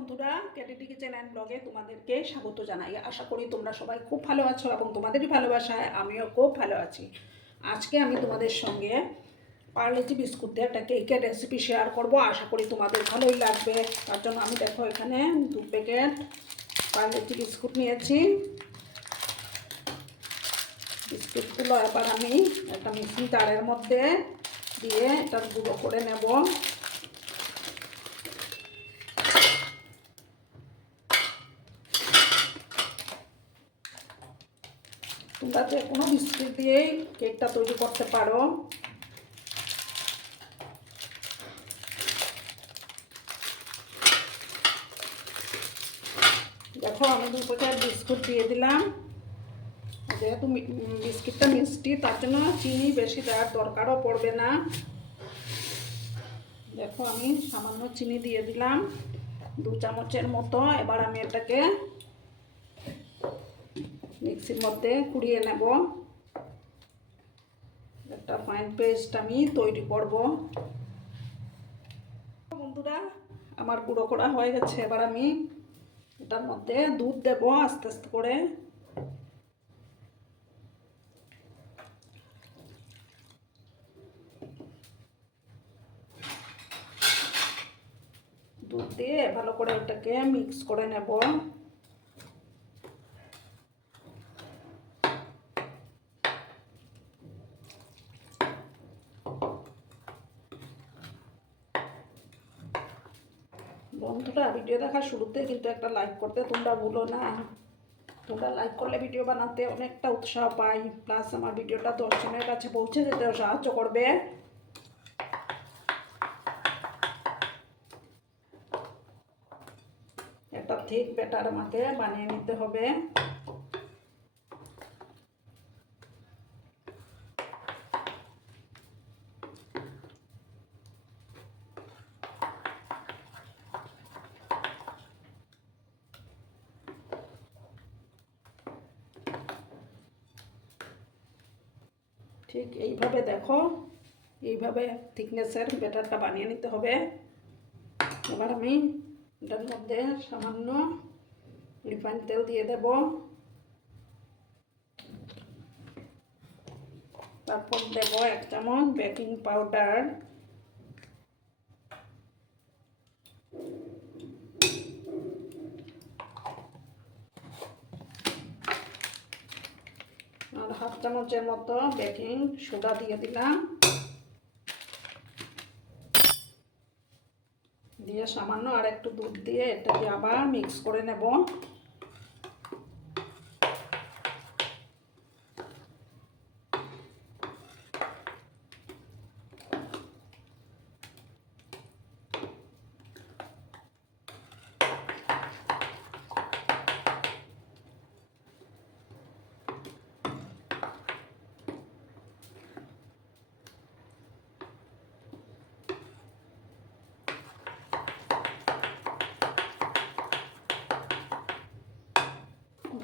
বন্ধুরা ক্যাটিটি kitchen and ব্লগে তোমাদেরকে স্বাগত জানাই। আশা করি তোমরা সবাই খুব ভালো আছো এবং তোমাদেরই ভালোবাসায় আমিও খুব ভালো আছি। আজকে আমি তোমাদের সঙ্গে পার্লেজি বিস্কুট দিয়ে একটা কেকের রেসিপি শেয়ার করব। আশা করি তোমাদের ভালোই লাগবে। তার জন্য আমি দেখো এখানে দু প্যাকেট পার্লেজি বিস্কুট নিয়েছি। বিস্কুটগুলো এবার আমি একটা মিক্সিং তারের মধ্যে দিয়ে এটা গুঁড়ো করে নেব। তোমরা যে কোনো বিস্কুট দিয়েই কেকটা তৈরি করতে পারো। দেখো, আমি দু প্যাকেট বিস্কুট দিয়ে দিলাম। যেহেতু বিস্কিটটা মিষ্টি, তার জন্য চিনি বেশি দেওয়ার দরকারও পড়বে না। দেখো, আমি সামান্য চিনি দিয়ে দিলাম, দু চামচের মতো। এবার আমি এটাকে মিক্সির মধ্যে কুড়িয়ে নেব। একটা ফাইন পেস্ট আমি তৈরি করব। বন্ধুরা, আমার গুঁড়ো করা হয়ে গেছে। এবার আমি এটার মধ্যে দুধ দেব আস্তে আস্তে করে। দুধ দিয়ে ভালো করে এটাকে মিক্স করে নেব। বন্ধুরা ভিডিও দেখার শুরুতে কিন্তু একটা লাইক করতে তোমরা ভুলো না। তোমরা লাইক করলে ভিডিও বানাতে অনেকটা উৎসাহ পাই। প্লাস আমার ভিডিওটা দর্শনের কাছে পৌঁছে যেতে সাহায্য করবে। একটা ঠিক বেটার আমাকে বানিয়ে নিতে হবে। ঠিক এইভাবে দেখো। এইভাবে থিকনেসের ব্যাটারটা বানিয়ে নিতে হবে। এবার আমি এটার মধ্যে সামান্য রিফাইন তেল দিয়ে দেব। তারপর দেব এক চামচ বেকিং পাউডার আর হাফ চামচের মতো বেকিং সোডা দিয়ে দিলাম। দিয়ে সামান্য আর একটু দুধ দিয়ে এটাকে আবার মিক্স করে নেব।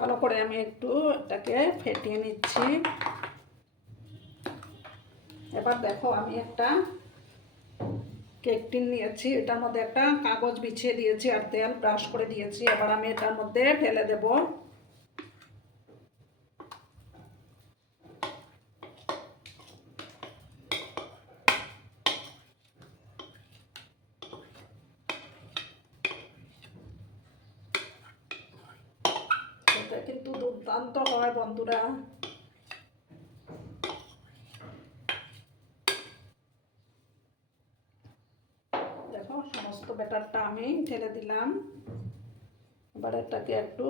ভালো করে আমি একটু এটাকে ফেটিয়ে নিচ্ছি। এবার দেখো আমি একটা কেক টিন নিয়েছি, এটার মধ্যে একটা কাগজ বিছিয়ে দিয়েছি আর তেল ব্রাশ করে দিয়েছি। এবার আমি এটার মধ্যে ফেলে দেব এটা কিন্তু দুর্দান্ত হয় বন্ধুরা। দেখো, সমস্ত ব্যাটারটা আমি ঢেলে দিলাম। এবার একটু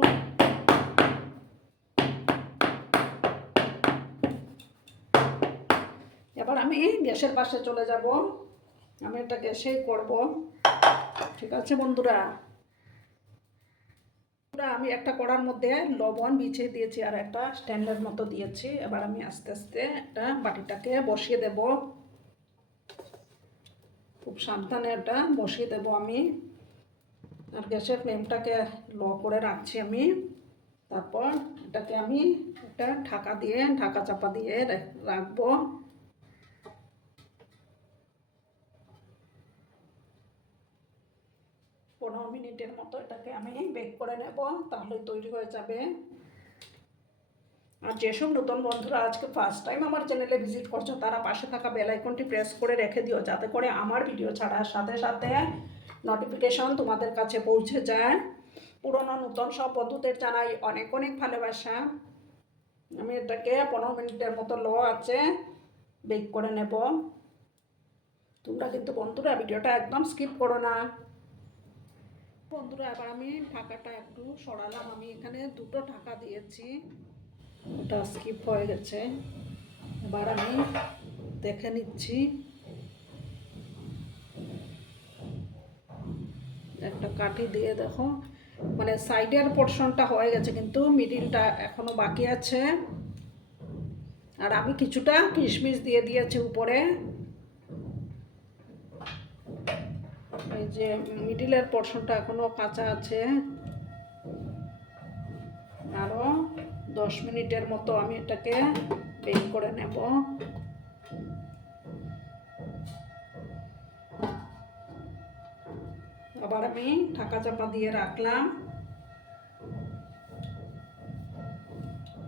এবার আমি গ্যাসের পাশে চলে যাব। আমি এটা গ্যাসেই করব। ঠিক আছে বন্ধুরা? আমি একটা কড়ার মধ্যে লবণ বিছিয়ে দিয়েছি আর একটা স্ট্যান্ডের মতো দিয়েছি। এবার আমি আস্তে আস্তে একটা বাটিটাকে বসিয়ে দেব। খুব সাবধানে এটা বসিয়ে দেব আমি। আর গ্যাসের ফ্লেমটাকে লো করে রাখছি আমি। তারপর এটাকে আমি একটা ঢাকা দিয়ে, ঢাকা চাপা দিয়ে রাখব। পনেরো মিনিটের মতো এটাকে আমি বেক করে নেব তাহলে তৈরি হয়ে যাবে। আর যেসব নতুন বন্ধুরা আজকে ফার্স্ট টাইম আমার চ্যানেলে ভিজিট করছ, তারা পাশে থাকা বেল আইকনটি প্রেস করে রেখে দিও, যাতে করে আমার ভিডিও ছাড়ার সাথে সাথে নোটিফিকেশন তোমাদের কাছে পৌঁছে যায়। পুরনো নতুন সব বন্ধুদের জানাই অনেক অনেক ভালোবাসা। আমি এটাকে পনেরো মিনিটের মতো লো আছে, বেক করে নেব। তোমরা কিন্তু বন্ধুরা ভিডিওটা একদম স্কিপ করো না। বন্ধুরা, এবার আমি ঢাকাটা একটু সরালাম। আমি এখানে দুটো ঢাকা দিয়েছি। ওটা স্কিপ হয়ে গেছে। এবার আমি দেখে নিচ্ছি। একটা কাঠি দিয়ে দেখো। মানে সাইডের পোর্শনটা হয়ে গেছে, কিন্তু মিডিলটা এখনও বাকি আছে। আর আমি কিছুটা কিশমিশ দিয়ে দিয়েছি উপরে। যে মিডিলের পোর্শনটা এখনও কাঁচা আছে। আরও দশ মিনিটের মতো আমি এটাকে বেক করে নেব। আবার আমি ঢাকা চাপা দিয়ে রাখলাম।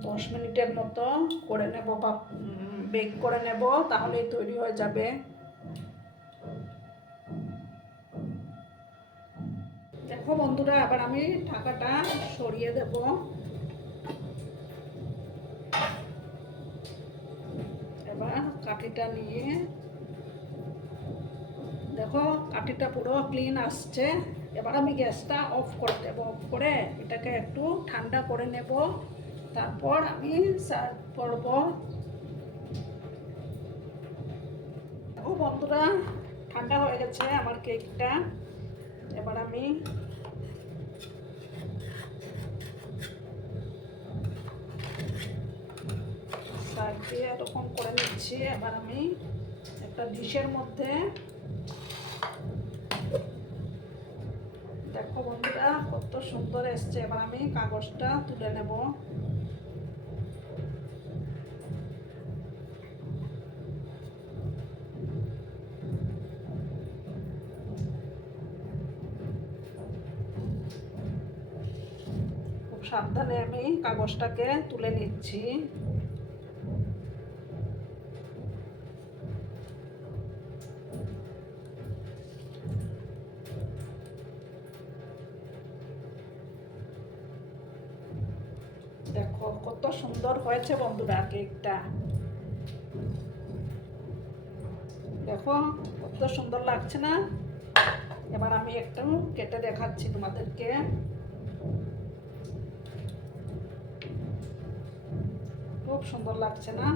দশ মিনিটের মতো করে নেব বা বেক করে নেব, তাহলেই তৈরি হয়ে যাবে। দেখো বন্ধুরা আবার আমি ঢাকাটা সরিয়ে দেব। এবার কাঠিটা নিয়ে, দেখো কাঠিটা পুরো ক্লিন আসছে। এবার আমি গ্যাসটা অফ করে দেবো অফ করে এটাকে একটু ঠান্ডা করে নেব। তারপর আমি সার্ভ করব। ও বন্ধুরা, ঠান্ডা হয়ে গেছে আমার কেকটা এবার আমি। সাইড দিয়ে এরকম করে নিচ্ছি, এবার আমি একটা ডিশের মধ্যে। দেখো বন্ধুরা, কত সুন্দর এসছে। এবার আমি কাগজটা তুলে নেব। সাবধানে আমি কাগজটাকে তুলে নিচ্ছি। দেখো, কত সুন্দর হয়েছে বন্ধুরা কেকটা। দেখো, কত সুন্দর লাগছে না? এবার আমি একটু কেটে দেখাচ্ছি তোমাদেরকে। খুব সুন্দর লাগছে না?